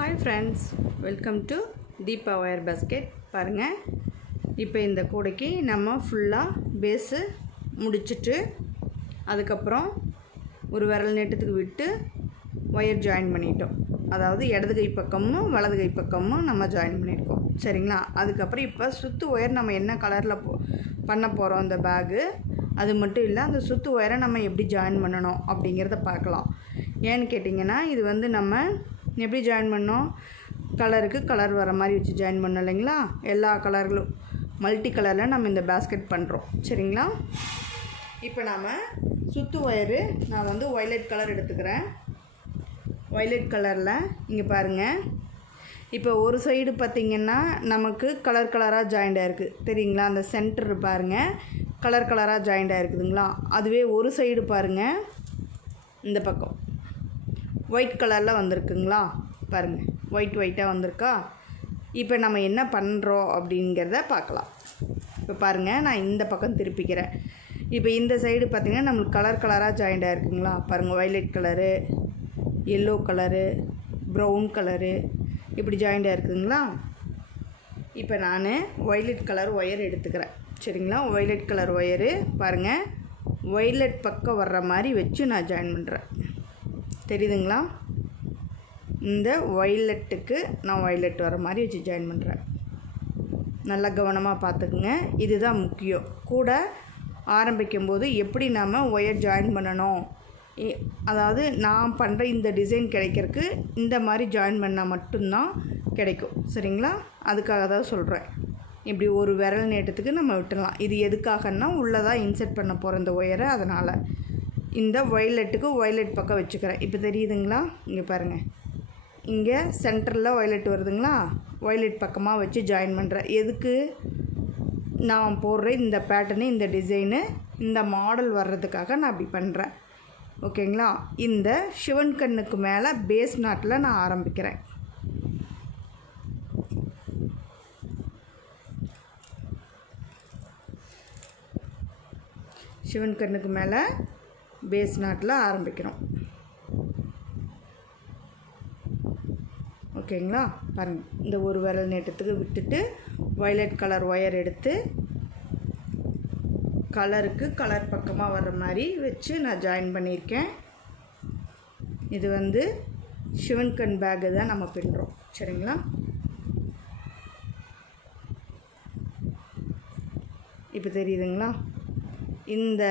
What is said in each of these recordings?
Hi friends, welcome to Deepa Wire Basket. பாருங்கள், இப்போ இந்த கூடைக்கு நம்ம ஃபுல்லாக பேஸு முடிச்சுட்டு அதுக்கப்புறம் ஒரு விரல் நீட்டத்துக்கு விட்டு ஒயர் ஜாயின் பண்ணிட்டோம். அதாவது இடது கை பக்கமும் வலது கை பக்கமும் நம்ம ஜாயின் பண்ணியிருக்கோம். சரிங்களா? அதுக்கப்புறம் இப்போ சுற்று ஒயர் நம்ம என்ன கலரில் பண்ண போகிறோம் அந்த பேகு, அது மட்டும் இல்லை அந்த சுற்று ஒயரை நம்ம எப்படி ஜாயின் பண்ணணும் அப்படிங்கிறத பார்க்கலாம். ஏன்னு கேட்டிங்கன்னா, இது வந்து நம்ம எப்படி ஜாயின் பண்ணோம், கலருக்கு கலர் வர மாதிரி வச்சு ஜாயின் பண்ணோம் இல்லைங்களா? எல்லா கலர்களும் மல்டி கலரில் நம்ம இந்த பேஸ்கெட் பண்ணுறோம். சரிங்களா? இப்போ நாம் சுற்று ஒயரு நான் வந்து ஒய்லட் கலர் எடுத்துக்கிறேன். ஒய்லட் கலரில் இங்கே பாருங்கள், இப்போ ஒரு சைடு பார்த்திங்கன்னா நமக்கு கலர் கலராக ஜாயிண்ட் ஆகிருக்கு தெரியுங்களா? அந்த சென்டர் பாருங்கள் கலர் கலராக ஜாயிண்ட் ஆகிருக்குதுங்களா? அதுவே ஒரு சைடு பாருங்கள், இந்த பக்கம் ஒயிட் கலரில் வந்திருக்குங்களா? பாருங்கள், ஒயிட்டாக வந்திருக்கா? இப்போ நம்ம என்ன பண்ணுறோம் அப்படிங்கிறத பார்க்கலாம். இப்போ பாருங்கள், நான் இந்த பக்கம் திருப்பிக்கிறேன். இப்போ இந்த சைடு பார்த்திங்கன்னா நம்மளுக்கு கலர் கலராக ஜாயிண்ட் ஆகிருக்குங்களா? பாருங்கள், violet colour, yellow colour, brown colour, இப்படி ஜாயிண்ட் ஆகிருக்குதுங்களா? இப்போ நான் வயலட் கலர் ஒயர் எடுத்துக்கிறேன். சரிங்களா? வயலட் கலர் ஒயரு பாருங்கள், வயலட் பக்கம் வர்ற மாதிரி வச்சு நான் ஜாயின் பண்ணுறேன். தெரியுதுங்களா? இந்த வயலட்டுக்கு நான் வயலட் வர மாதிரி வச்சு ஜாயின் பண்ணுறேன். நல்லா கவனமாக பார்த்துக்குங்க, இதுதான் முக்கியம். கூட ஆரம்பிக்கும்போது எப்படி நாம் ஒயர் ஜாயின் பண்ணணும், அதாவது நான் பண்ணுற இந்த டிசைன் கிடைக்கிறதுக்கு இந்த மாதிரி ஜாயின் பண்ணால் மட்டும்தான் கிடைக்கும். சரிங்களா? அதுக்காக தான் சொல்கிறேன். இப்படி ஒரு விரல் நீட்டத்துக்கு நம்ம விட்டுடலாம். இது எதுக்காகன்னா உள்ளதாக இன்செர்ட் பண்ண போகிற இந்த ஒயரை, அதனால் இந்த வயலட்டுக்கு வயலட் பக்கம் வச்சுக்கிறேன். இப்போ தெரியுதுங்களா? இங்கே பாருங்கள், இங்கே சென்டரில் வயலட் வருதுங்களா? வயலட் பக்கமாக வச்சு ஜாயின் பண்ணுறேன். எதுக்கு நான் போடுற இந்த பேட்டர்னு, இந்த டிசைனு, இந்த மாடல் வர்றதுக்காக நான் அப்படி பண்ணுறேன். ஓகேங்களா? இந்த சிவன் கண்ணுக்கு மேலே பேஸ் நாட்டில் நான் ஆரம்பிக்கிறேன். சிவன் கண்ணுக்கு மேலே பேஸ் நாட்டில் ஆரம்பிக்கிறோம். ஓகேங்களா? பாருங்கள், இந்த ஒரு விரல் நீட்டத்துக்கு விட்டுட்டு வயலட் கலர் ஒயர் எடுத்து கலருக்கு கலர் பக்கமாக வர்ற மாதிரி வச்சு நான் ஜாயின் பண்ணியிருக்கேன். இது வந்து சிவன் கண் பேக்கு தான் நம்ம பின்னுறோம். சரிங்களா? இப்போ தெரியுதுங்களா? இந்த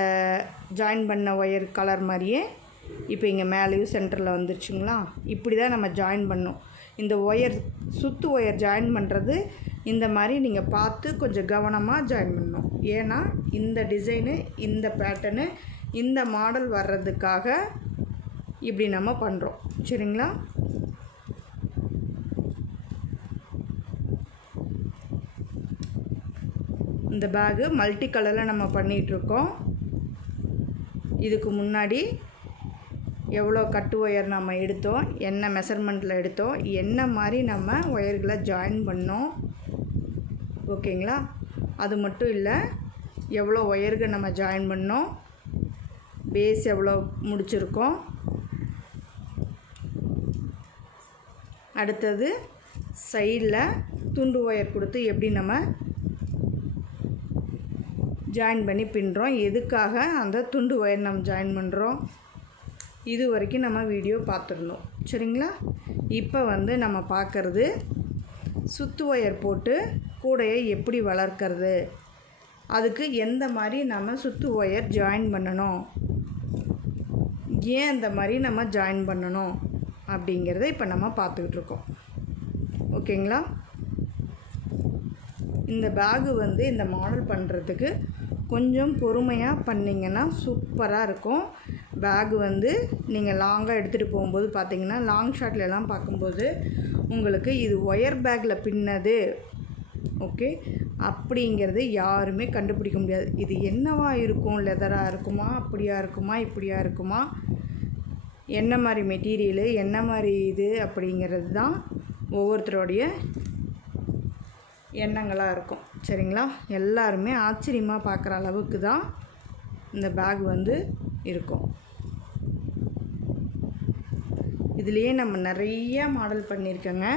ஜாயின் பண்ண ஒயர் கலர் மாதிரியே இப்போ இங்கே மேலேயும் சென்டரில் வந்துருச்சுங்களா? இப்படி தான் நம்ம ஜாயின் பண்ணோம். இந்த ஒயர் சுற்று ஒயர் ஜாயின் பண்ணுறது இந்த மாதிரி நீங்கள் பார்த்து கொஞ்சம் கவனமாக ஜாயின் பண்ணணும். ஏன்னா இந்த டிசைனு, இந்த பேட்டர்னு, இந்த மாடல் வர்றதுக்காக இப்படி நம்ம பண்ணுறோம். சரிங்களா? இந்த பேகு மல்டி கலரில் நம்ம பண்ணிகிட்ருக்கோம். இதுக்கு முன்னாடி எவ்வளோ கட்டு ஒயர் நம்ம எடுத்தோம், என்ன மெஷர்மெண்ட்டில் எடுத்தோம், என்ன மாதிரி நம்ம ஒயர்களை ஜாயின் பண்ணோம். ஓகேங்களா? அது மட்டும் இல்லை, எவ்வளோ ஒயர்கள் நம்ம ஜாயின் பண்ணோம், பேஸ் எவ்வளோ முடிச்சிருக்கோம். அடுத்தது சைடில் துண்டு ஒயர் கொடுத்து எப்படி நம்ம ஜாயின் பண்ணி பின்னுறோம், எதுக்காக அந்த துண்டு ஒயர் நம்ம ஜாயின் பண்ணுறோம், இது வரைக்கும் நம்ம வீடியோ பார்த்துருந்தோம். சரிங்களா? இப்போ வந்து நம்ம பார்க்குறது சுற்று ஒயர் போட்டு கூடையை எப்படி வளர்க்குறது, அதுக்கு எந்த மாதிரி நம்ம சுற்று ஒயர் ஜாயின் பண்ணணும், ஏன் இந்த மாதிரி நம்ம ஜாயின் பண்ணணும் அப்படிங்கிறத இப்போ நம்ம பார்த்துக்கிட்டு இருக்கோம். ஓகேங்களா? இந்த பேகு வந்து இந்த மாடல் பண்ணுறதுக்கு கொஞ்சம் பொறுமையாக பண்ணிங்கன்னா சூப்பராக இருக்கும். பேகு வந்து நீங்கள் லாங்காக எடுத்துகிட்டு போகும்போது பார்த்திங்கன்னா, லாங் ஷாட்லலாம் பார்க்கும்போது உங்களுக்கு இது ஒயர் பேக்கில் பின்னது ஓகே அப்படிங்கிறது யாருமே கண்டுபிடிக்க முடியாது. இது என்னவா இருக்கும், லெதராக இருக்குமா, அப்படியா இருக்குமா, இப்படியா இருக்குமா, என்ன மாதிரி மெட்டீரியலு, என்ன மாதிரி இது அப்படிங்கிறது தான் ஒவ்வொருத்தருடைய எண்ணங்களாக இருக்கும். சரிங்களா? எல்லாருமே ஆச்சரியமாக பார்க்குற அளவுக்கு தான் இந்த பேக் வந்து இருக்கும். இது இதுலேயே நம்ம நிறைய மாடல் பண்ணியிருக்கோங்க.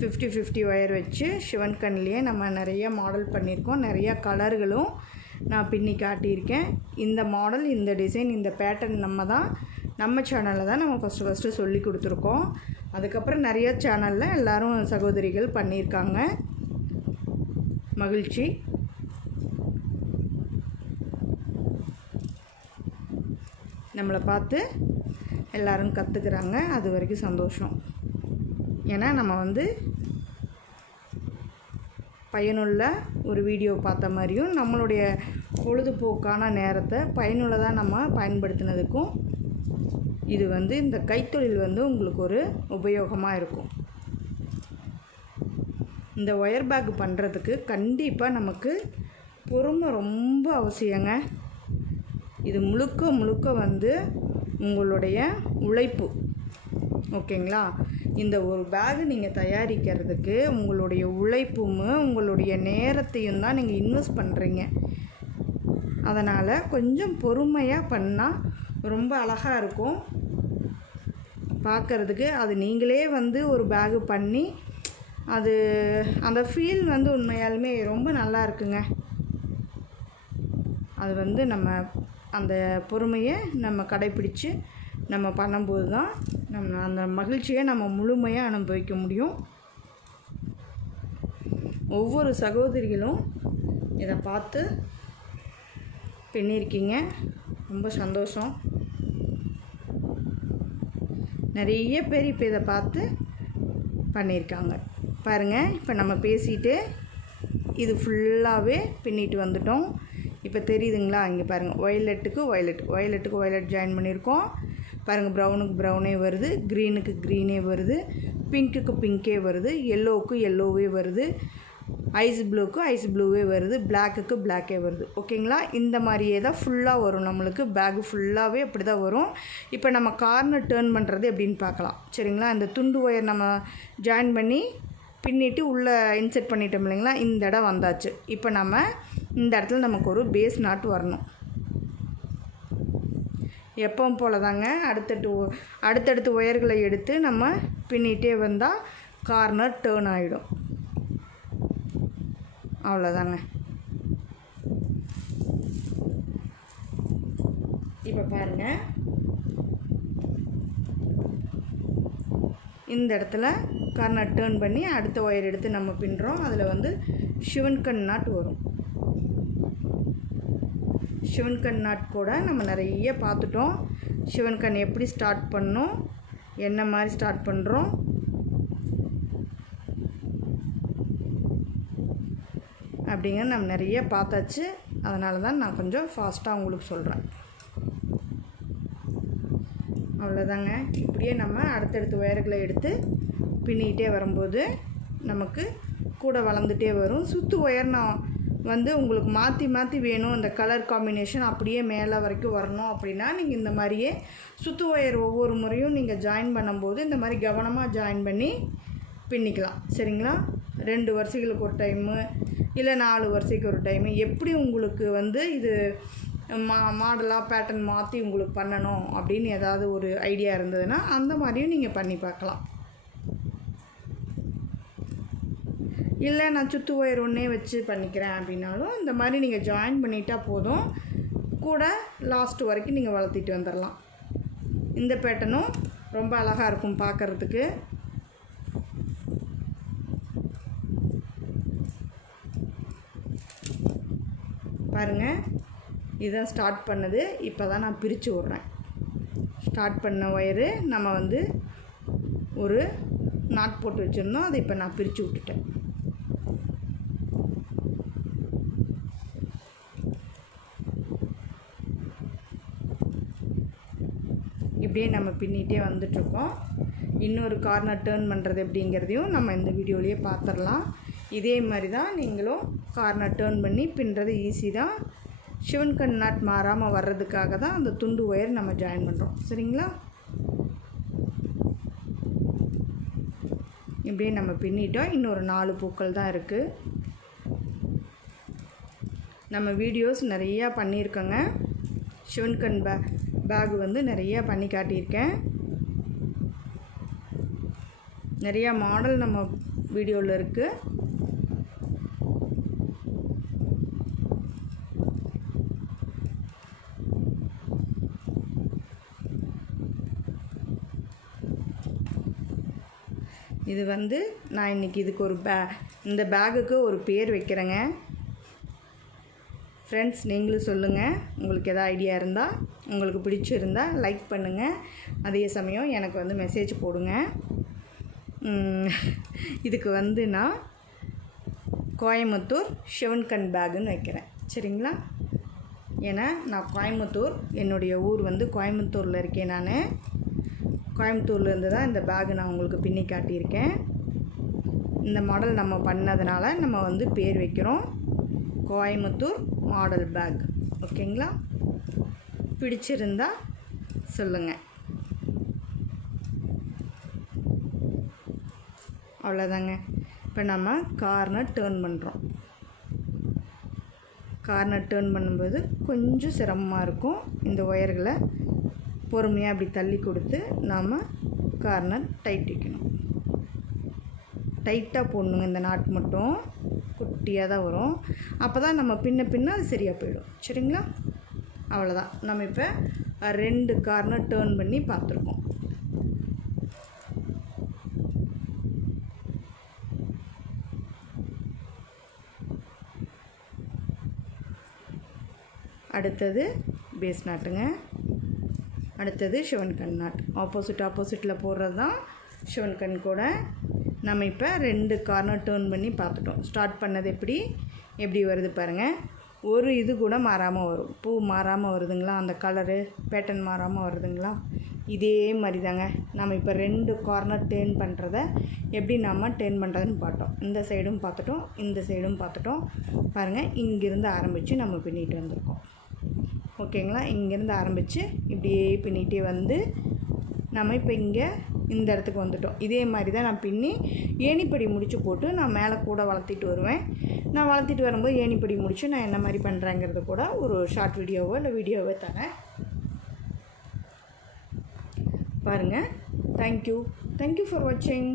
50-50 ஒயர் வச்சு சிவன்கன்லேயே நம்ம நிறைய மாடல் பண்ணியிருக்கோம். நிறையா கலர்களும் நான் பின்னி காட்டியிருக்கேன். இந்த மாடல், இந்த டிசைன், இந்த பேட்டர்ன் நம்ம சேனலில் தான் நம்ம ஃபஸ்ட்டு சொல்லி கொடுத்துருக்கோம். அதுக்கப்புறம் நிறைய சேனலில் எல்லோரும் சகோதரிகள் பண்ணியிருக்காங்க. மகிழ்ச்சி. நம்மளை பார்த்து எல்லோரும் கற்றுக்குறாங்க, அது வரைக்கும் சந்தோஷம். ஏன்னா நம்ம பயனுள்ள ஒரு வீடியோ பார்த்த மாதிரியும் நம்மளுடைய பொழுதுபோக்கான நேரத்தை பயனுள்ளதாக நம்ம பயன்படுத்தினதுக்கும் இது இந்த கைத்தொழில் உங்களுக்கு ஒரு உபயோகமாக இருக்கும். இந்த ஒயர் பேக் பண்ணுறதுக்கு கண்டிப்பாக நமக்கு பொறுமை ரொம்ப அவசியங்க. இது முழுக்க உங்களுடைய உழைப்பு. ஓகேங்களா? இந்த ஒரு பேகு நீங்கள் தயாரிக்கிறதுக்கு உங்களுடைய உழைப்பும் உங்களுடைய நேரத்தையும் தான் நீங்கள் இன்வெஸ்ட் பண்ணுறீங்க. அதனால் கொஞ்சம் பொறுமையாக பண்ணால் ரொம்ப அழகாக இருக்கும் பார்க்குறதுக்கு. அது நீங்களே ஒரு பேகு பண்ணி அது அந்த ஃபீல் உண்மையாலுமே ரொம்ப நல்லா இருக்குங்க. அது நம்ம அந்த பொறுமையை நம்ம கடைப்பிடித்து நம்ம பண்ணும்போது தான் நம்ம அந்த மகிழ்ச்சியை நம்ம முழுமையாக அனுபவிக்க முடியும். ஒவ்வொரு சகோதரிகளும் இதை பார்த்து பின்னிருக்கீங்க, ரொம்ப சந்தோஷம். நிறைய பேர் இப்போ இதை பார்த்து பண்ணியிருக்காங்க பாருங்கள். இப்போ நம்ம பேசிட்டு இது ஃபுல்லாகவே பின்னிட்டு வந்துட்டோம். இப்போ தெரியுதுங்களா? இங்கே பாருங்கள், வயலட்டுக்கு வயலட் ஜாயின் பண்ணியிருக்கோம் பாருங்கள். ப்ரௌனுக்கு ப்ரௌனே வருது, க்ரீனுக்கு க்ரீனே வருது, பிங்க்குக்கு பிங்கே வருது, எல்லோவுக்கு எல்லோவே வருது, ஐஸ் ப்ளூக்கு ஐஸ் ப்ளூவே வருது, பிளாக்குக்கு பிளாக்கே வருது. ஓகேங்களா? இந்த மாதிரியே தான் ஃபுல்லாக வரும். நம்மளுக்கு பேகு ஃபுல்லாகவே அப்படி தான் வரும். இப்போ நம்ம கார்னர் டேர்ன் பண்ணுறது எப்படின்னு பார்க்கலாம். சரிங்களா? இந்த துண்டு ஒயர் நம்ம ஜாயின் பண்ணி பின்னிட்டு உள்ளே இன்செர்ட் பண்ணிட்டோம் இல்லைங்களா? இந்த இடம் வந்தாச்சு. இப்போ நம்ம இந்த இடத்துல நமக்கு ஒரு பேஸ் நாட் வரணும். எப்பவும் போல தாங்க அடுத்தடுத்து ஒயர்களை எடுத்து நம்ம பின்னிட்டே வந்தால் கார்னர் டேர்ன் ஆகிடும். அவ்வளோதாங்க. இப்போ பாருங்கள், இந்த இடத்துல கார்னர் டேர்ன் பண்ணி அடுத்த ஒயர் எடுத்து நம்ம பின்னுறோம். அதில் சிவன்கண் நாட் வரும். சிவன்கண் நாட் கூட நம்ம நிறைய பார்த்துட்டோம். சிவன்கண் எப்படி ஸ்டார்ட் பண்ணோம், என்ன மாதிரி ஸ்டார்ட் பண்ணுறோம், அப்படிங்கிறது நம்ம நிறைய பார்த்தாச்சு. அதனால தான் நான் கொஞ்சம் ஃபாஸ்ட்டாக உங்களுக்கு சொல்கிறேன். அவ்வளோதாங்க. இப்படியே நம்ம அடுத்தடுத்து ஒயர்களை எடுத்து பின்னிக்கிட்டே வரும்போது நமக்கு கூட வளர்ந்துட்டே வரும். சுற்று ஒயர் நான் உங்களுக்கு மாற்றி வேணும், இந்த கலர் காம்பினேஷன் அப்படியே மேலே வரைக்கும் வரணும் அப்படின்னா நீங்கள் இந்த மாதிரியே சுற்று ஒயர் ஒவ்வொரு முறையும் நீங்கள் ஜாயின் பண்ணும்போது இந்த மாதிரி கவனமாக ஜாயின் பண்ணி பின்னிக்கலாம். சரிங்களா? 2 வரிசைகளுக்கு ஒரு டைமு, இல்லை 4 வரிசைக்கு ஒரு டைமு, எப்படி உங்களுக்கு இது மாடலாக பேட்டர்ன் மாற்றி உங்களுக்கு பண்ணணும் அப்படின்னு ஏதாவது ஒரு ஐடியா இருந்ததுன்னா அந்த மாதிரியும் நீங்கள் பண்ணி பார்க்கலாம். இல்லை நான் சுற்று ஒயர் ஒன்றே வச்சு பண்ணிக்கிறேன் அப்படின்னாலும் இந்த மாதிரி நீங்கள் ஜாயின் பண்ணிட்டால் போதும். கூட லாஸ்ட்டு வரைக்கும் நீங்கள் வளர்த்திட்டு வந்துடலாம். இந்த பேட்டர்னும் ரொம்ப அழகாக இருக்கும் பார்க்குறதுக்கு. பாருங்கள், இதுதான் ஸ்டார்ட் பண்ணது. இப்போ தான் நான் பிரித்து விட்றேன். ஸ்டார்ட் பண்ண ஒயரு நம்ம ஒரு நாட் போட்டு வச்சுருந்தோம், அதை இப்போ நான் பிரித்து விட்டுட்டேன். இப்படியே நம்ம பின்னிகிட்டே வந்துட்ருக்கோம். இன்னொரு கார்னர் டேர்ன் பண்ணுறது எப்படிங்கிறதையும் நம்ம இந்த வீடியோலேயே பார்த்துடலாம். இதே மாதிரி தான் நீங்களும் கார்னர் டேர்ன் பண்ணி பின்னுறது ஈஸி தான். சிவன்கண் நாட் மாறாமல் வர்றதுக்காக தான் அந்த துண்டு ஒயர் நம்ம ஜாயின் பண்ணுறோம். சரிங்களா? இப்படியே நம்ம பின்னிட்டோம். இன்னொரு 4 பூக்கள் தான் இருக்குது. நம்ம வீடியோஸ் நிறையா பண்ணியிருக்கோங்க. சிவன்கண் பேக் நிறையா பண்ணி காட்டியிருக்கேன். நிறையா மாடல் நம்ம வீடியோவில் இருக்குது. இது வந்து நான் இன்றைக்கி இதுக்கு ஒரு இந்த பேக்குக்கு ஒரு பேர் வைக்கிறேங்க. ஃப்ரெண்ட்ஸ், நீங்களும் சொல்லுங்கள், உங்களுக்கு எதாவது ஐடியா இருந்தால், உங்களுக்கு பிடிச்சிருந்தால் லைக் பண்ணுங்கள். அதே சமயம் எனக்கு வந்து மெசேஜ் போடுங்க. இதுக்கு வந்து நான் கோயம்புத்தூர் சிவன்கண் பேக்குன்னு வைக்கிறேன். சரிங்களா? ஏன்னா நான் கோயம்புத்தூர், என்னுடைய ஊர் வந்து கோயம்புத்தூரில் இருக்கேன். நான் கோயம்புத்தூர்லேருந்து தான் இந்த பேக்கு நான் உங்களுக்கு பின்னி காட்டியிருக்கேன். இந்த மாடல் நம்ம பண்ணதுனால நம்ம வந்து பேர் வைக்கிறோம் கோயம்புத்தூர் மாடல் பேக். ஓகேங்களா? பிடிச்சிருந்தா சொல்லுங்கள். அவ்வளோதாங்க. இப்போ நம்ம கார்னர் டேர்ன் பண்ணுறோம். கார்னர் டேர்ன் பண்ணும்போது கொஞ்சம் சிரமமாக இருக்கும். இந்த ஒயர்களை பொறுமையாக அப்படி தள்ளி கொடுத்து நாம் கார்னர் டைட் வைக்கணும். டைட்டாக போடணுங்க. இந்த நாட் மட்டும் குட்டியாக தான் வரும். அப்போ தான் நம்ம பின்ன அது சரியாக போயிடும். சரிங்களா? அவ்வளோதான். நம்ம இப்போ 2 கார்னர் டேர்ன் பண்ணி பார்த்துருக்கோம். அடுத்தது பேஸ் நாட்டுங்க. அடுத்தது சிவன்கண் நாட். ஆப்போசிட்டில் போடுறது தான் சிவன்கண் கூட. நம்ம இப்போ 2 கார்னர் டேர்ன் பண்ணி பார்த்துட்டோம். ஸ்டார்ட் பண்ணது எப்படி வருது பாருங்கள். ஒரு இது கூட மாறாமல் வரும். பூ மாறாமல் வருதுங்களா? அந்த கலரு பேட்டர்ன் மாறாமல் வருதுங்களா? இதே மாதிரி தாங்க நம்ம இப்போ 2 கார்னர் டேர்ன் பண்ணுறத எப்படி நம்ம டேர்ன் பண்ணுறதுன்னு பார்த்தோம். இந்த சைடும் பார்த்துட்டோம், இந்த சைடும் பார்த்துட்டோம். பாருங்கள், இங்கேருந்து ஆரம்பித்து நம்ம பின்னிட்டு வந்திருக்கோம். ஓகேங்களா? இங்கேருந்து ஆரம்பித்து இப்படியே பின்னிகிட்டே வந்து நம்ம இப்போ இங்கே இந்த இடத்துக்கு வந்துட்டோம். இதே மாதிரி தான் நான் பின்னி ஏணிப்படி முடிச்சு போட்டு நான் மேலே கூட வளர்த்திட்டு வருவேன். நான் வளர்த்திட்டு வரும்போது ஏணிப்படி முடித்து நான் என்ன மாதிரி பண்ணுறேங்கிறது கூட ஒரு ஷார்ட் வீடியோவோ இல்லை வீடியோவோ தரேன். பாருங்கள். தேங்க்யூ ஃபார் வாட்சிங்.